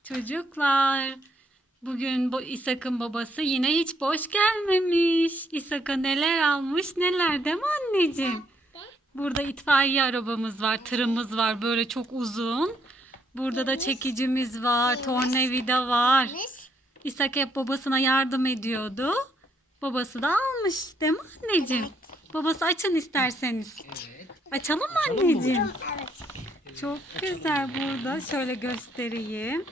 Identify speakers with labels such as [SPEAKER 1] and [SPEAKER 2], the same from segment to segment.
[SPEAKER 1] Çocuklar, bugün bu İshak'ın babası yine hiç boş gelmemiş. İshak'a neler almış neler, değil mi anneciğim? Burada itfaiye arabamız var, tırımız var böyle çok uzun. Burada da çekicimiz var, tornavida var. İshak hep babasına yardım ediyordu. Babası da almış, değil mi anneciğim? Babası açın isterseniz. Açalım mı anneciğim? Çok güzel burada. Şöyle göstereyim.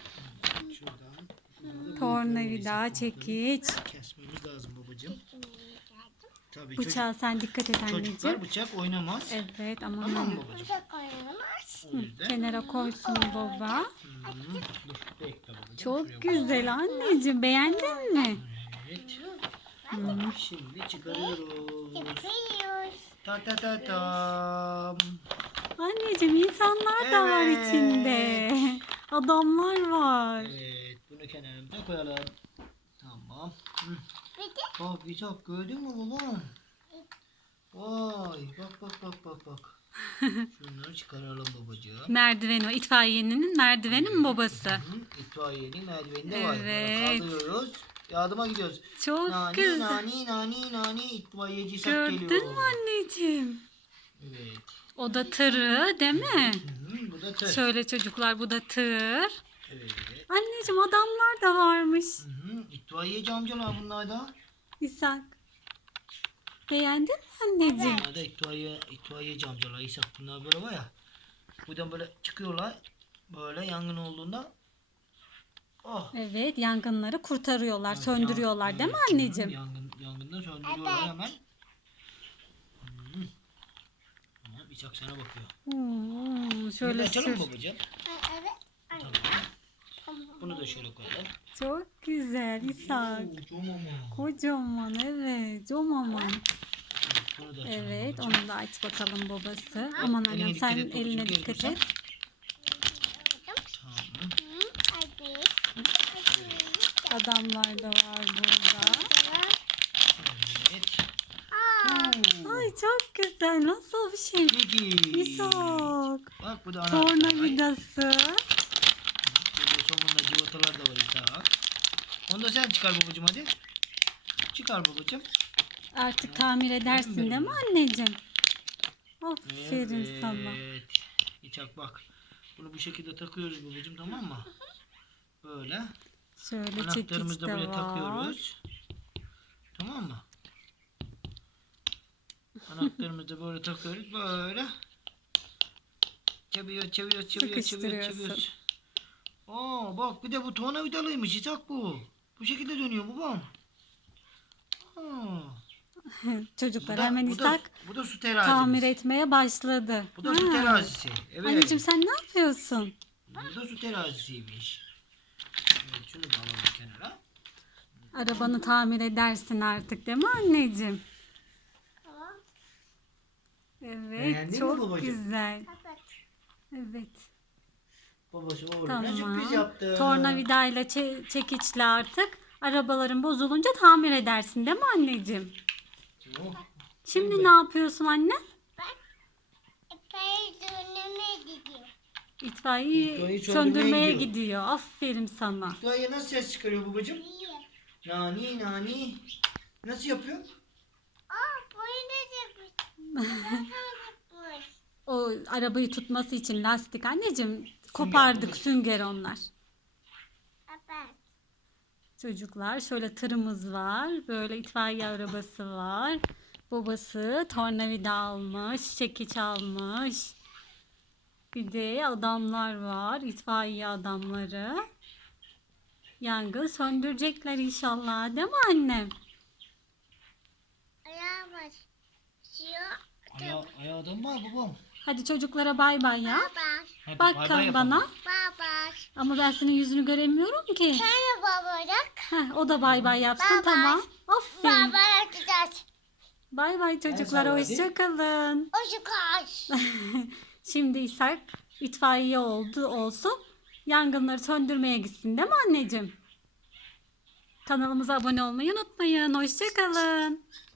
[SPEAKER 1] Tornavida, çekiç.
[SPEAKER 2] Kesmemiz lazım babacığım. Tabii
[SPEAKER 1] Bıçağı sen dikkat et anneciğim.
[SPEAKER 2] çocuklar bıçak oynamaz.
[SPEAKER 1] Evet aman
[SPEAKER 2] Tamam
[SPEAKER 1] anne.
[SPEAKER 2] mı babacığım? O yüzden.
[SPEAKER 1] Kenara koysun baba.
[SPEAKER 2] Dur bekle babacığım.
[SPEAKER 1] Çok
[SPEAKER 2] Şuraya
[SPEAKER 1] güzel anneciğim. Beğendin mi?
[SPEAKER 2] Evet. Şimdi çıkarıyoruz. Ta ta ta tam.
[SPEAKER 1] Anneciğim insanlar da var
[SPEAKER 2] Evet.
[SPEAKER 1] içinde. Adamlar var.
[SPEAKER 2] Evet. Bunu kenarımıza koyalım. Tamam. Bak bir bak gördün mü babam? Vay bak. Şunları çıkaralım babacığım.
[SPEAKER 1] Merdiven o. İtfaiyenin merdivenin babası.
[SPEAKER 2] İtfaiyenin merdiveni de var.
[SPEAKER 1] Evet.
[SPEAKER 2] Böyle kaldırıyoruz. Yardıma gidiyoruz.
[SPEAKER 1] Çok
[SPEAKER 2] Nani
[SPEAKER 1] güzel.
[SPEAKER 2] nani itfaiyeci sak
[SPEAKER 1] Gördün
[SPEAKER 2] geliyor.
[SPEAKER 1] mü anneciğim?
[SPEAKER 2] Evet.
[SPEAKER 1] O da tırı değil mi?
[SPEAKER 2] Bu da tır.
[SPEAKER 1] Şöyle çocuklar bu da tır.
[SPEAKER 2] Evet.
[SPEAKER 1] Anneciğim adamlar da varmış.
[SPEAKER 2] İtfaiyeci amcalar bunlar da.
[SPEAKER 1] İshak. Beğendin mi anneciğim?
[SPEAKER 2] Bunlar da itfaiyeci amcalar. İshak bunlar böyle var ya. Buradan böyle çıkıyorlar. Böyle yangın olduğunda. Oh.
[SPEAKER 1] Evet yangınları kurtarıyorlar, söndürüyorlar değil mi anneciğim?
[SPEAKER 2] Yangında söndürüyorlar hemen. Ama bıçak sana bakıyor.
[SPEAKER 1] Şöyle
[SPEAKER 2] açalım
[SPEAKER 1] sür.
[SPEAKER 2] babacığım. Tamam. Bunu da şöyle koyalım.
[SPEAKER 1] Çok güzel İshak. Kocaman evet comaman.
[SPEAKER 2] Bunu da açalım
[SPEAKER 1] Evet
[SPEAKER 2] babacığım.
[SPEAKER 1] onu da aç bakalım babası. Aman
[SPEAKER 2] Eline
[SPEAKER 1] annem
[SPEAKER 2] dikkat
[SPEAKER 1] sen
[SPEAKER 2] et babacığım,
[SPEAKER 1] eline
[SPEAKER 2] gel
[SPEAKER 1] dikkat
[SPEAKER 2] kızım.
[SPEAKER 1] et.
[SPEAKER 2] Tamam.
[SPEAKER 1] Adamlar da var burada.
[SPEAKER 2] Evet.
[SPEAKER 1] Ay çok güzel nasıl bir şey?
[SPEAKER 2] Peki.
[SPEAKER 1] İshak.
[SPEAKER 2] Bak bu da ana.
[SPEAKER 1] Tornavidası.
[SPEAKER 2] Burada somunla civatalar da var İshak. Onu da sen çıkar babacığım hadi. Çıkar babacığım.
[SPEAKER 1] Artık tamir edersin değil mi anneciğim? Aferin sana.
[SPEAKER 2] Evet. İshak bak. Bunu bu şekilde takıyoruz babacığım, tamam mı? Böyle.
[SPEAKER 1] Şöyle çekiç
[SPEAKER 2] Anahtarımızı da
[SPEAKER 1] de
[SPEAKER 2] böyle
[SPEAKER 1] var.
[SPEAKER 2] takıyoruz. Tamam mı? Anahtarımızı da böyle takıyoruz. Böyle. Çeviriyoruz. Aa bak bir de bu tornavidalıymış İshak bu. Bu şekilde dönüyor babam. Aa.
[SPEAKER 1] Çocuklar hemen İshak
[SPEAKER 2] Bu da su terazimiz.
[SPEAKER 1] tamir etmeye başladı.
[SPEAKER 2] Bu da su terazisi. Evet.
[SPEAKER 1] Anneciğim sen ne yapıyorsun?
[SPEAKER 2] Bu da su terazisiymiş. Evet, şunu da alalım kenara.
[SPEAKER 1] Arabanı tamir edersin artık değil mi anneciğim? Evet
[SPEAKER 2] Beğendin mi
[SPEAKER 1] çok
[SPEAKER 2] babacığım?
[SPEAKER 1] güzel. Evet
[SPEAKER 2] Babası oğluna sürpriz
[SPEAKER 1] tamam.
[SPEAKER 2] yaptı.
[SPEAKER 1] Tornavidayla çekiçle artık arabaların bozulunca tamir edersin değil mi anneciğim?
[SPEAKER 2] Oh.
[SPEAKER 1] Şimdi ne yapıyorsun anne? İtfaiye
[SPEAKER 2] İtfaiye
[SPEAKER 1] söndürmeye
[SPEAKER 2] söndürmeye
[SPEAKER 1] gidiyor. Aferin sana.
[SPEAKER 2] İtfaiye nasıl ses çıkarıyor babacığım? Nani. Nasıl yapıyor?
[SPEAKER 1] O arabayı tutması için lastik anneciğim. Kopardık sünger onlar. Çocuklar şöyle tırımız var. Böyle itfaiye arabası var. Babası tornavida almış. Çekiç almış. Bir de adamlar var. İtfaiye adamları. Yangın söndürecekler inşallah. Değil mi annem?
[SPEAKER 2] Ayağı adam var babam.
[SPEAKER 1] Hadi çocuklara bay bay ya.
[SPEAKER 2] Hadi
[SPEAKER 1] Bak
[SPEAKER 2] bay bay
[SPEAKER 1] bakalım
[SPEAKER 2] yapalım.
[SPEAKER 1] bana. Ama ben senin yüzünü göremiyorum ki. Heh, o da bay bay yapsın tamam. Aferin. Bay bay çocuklar
[SPEAKER 2] hadi.
[SPEAKER 1] hoşça kalın. Şimdi İshak itfaiye olsun. Yangınları söndürmeye gitsin değil mi anneciğim? Kanalımıza abone olmayı unutmayın. Hoşça kalın.